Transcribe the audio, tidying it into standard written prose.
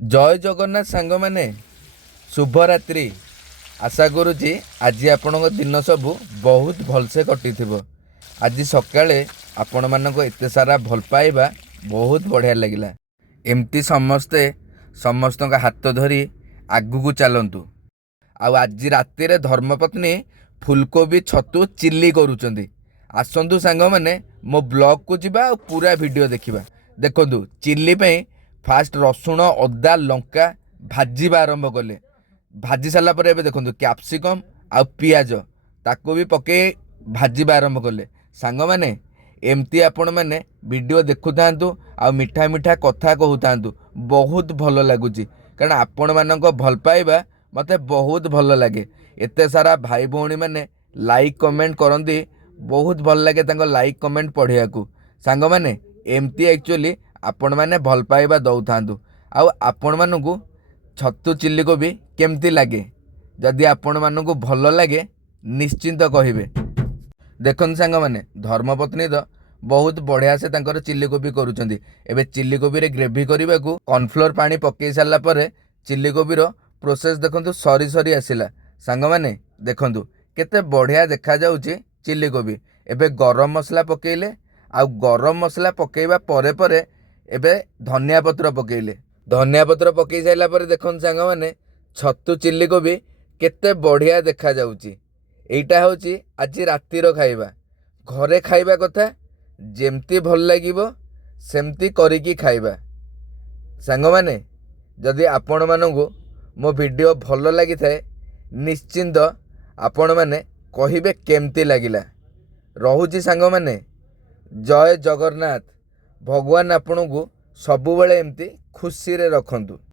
जय जगन्नाथ सांग मैंने शुभरात्रि। आशा करुच्ची आज आपण दिन सबू बहुत भलसे कटी थो। आज सकाळे आपण मानक एत सारा भल पाइबा बहुत बढ़िया लगिला। एमती समस्ते समस्त हाथ धरी आगू चलतु। आज रातिर धर्मपत्नी फुलकोबी छतु चिल्ली करुचंदी। आसतु सांग मैंने मो ब्लॉग को जीवा और पूरा वीडियो देखा। देखु चिल्ली पे फास्ट रसुण अदा लंका भाजवा आरंभ कले। भाजी सारा पर देखो कैप्सिकम आ पियाज ताको भी पके भाजवा आरंभ कले। सांग मैंने एमती आपण मैंने वीडियो देखु था आ मिठा मिठा कथा कहू था। बहुत भल लगुच कारण आपण मानक भल पाइबा मते बहुत भल लगे। एते सारा भाई भौणी मैंने लाइक कमेंट करती बहुत भल लगे लाइक कमेंट पढ़िया को। सांग मैंने एमती एक्चुअली आपण मैंने भल पाइबा दौ था। आपण मानू छतु चिल्ली कोबी केमती लगे जदि आपण मानू भल लगे निश्चिंत कहिबे। देखन सांग मैंने धर्मपत्नी तो बहुत बढ़िया से चिल्ली कोबी करुचंदी। एबे चिल्ली कोबी रे ग्रेवी करने को कॉर्नफ्लोर पानी पकई सारा पर चिल्ली कोबी रो प्रोसेस देखंतु सरी सरी आसिला। सांग मैंने देखंतु केते बढ़िया देखा जाउची चिल्ली कोबी। एबे गरम मसला पकेइले आ गरम मसला पकेइबा परे परे एबे धनिया पत्र पकेइले। धनिया पत्र पकई साइला पर देखन सांग मैंने छतु चिल्ली कोबी केते बढ़िया देखा जाउची। एइटा होची आज रातिर खाइबा। घरे खाइबा कथा जेमती भल लागिबो सेमती करिकी खाइबा। सांग मैंने जदि आपण मानू मो वीडियो भल लगी थाए निश्चिंत आपण मैंने कहिबे केमती लागिला। रहुची सांग मैंने जय जगन्नाथ। भगवान आपन को सबुबले एमती खुशी रे रखंतु।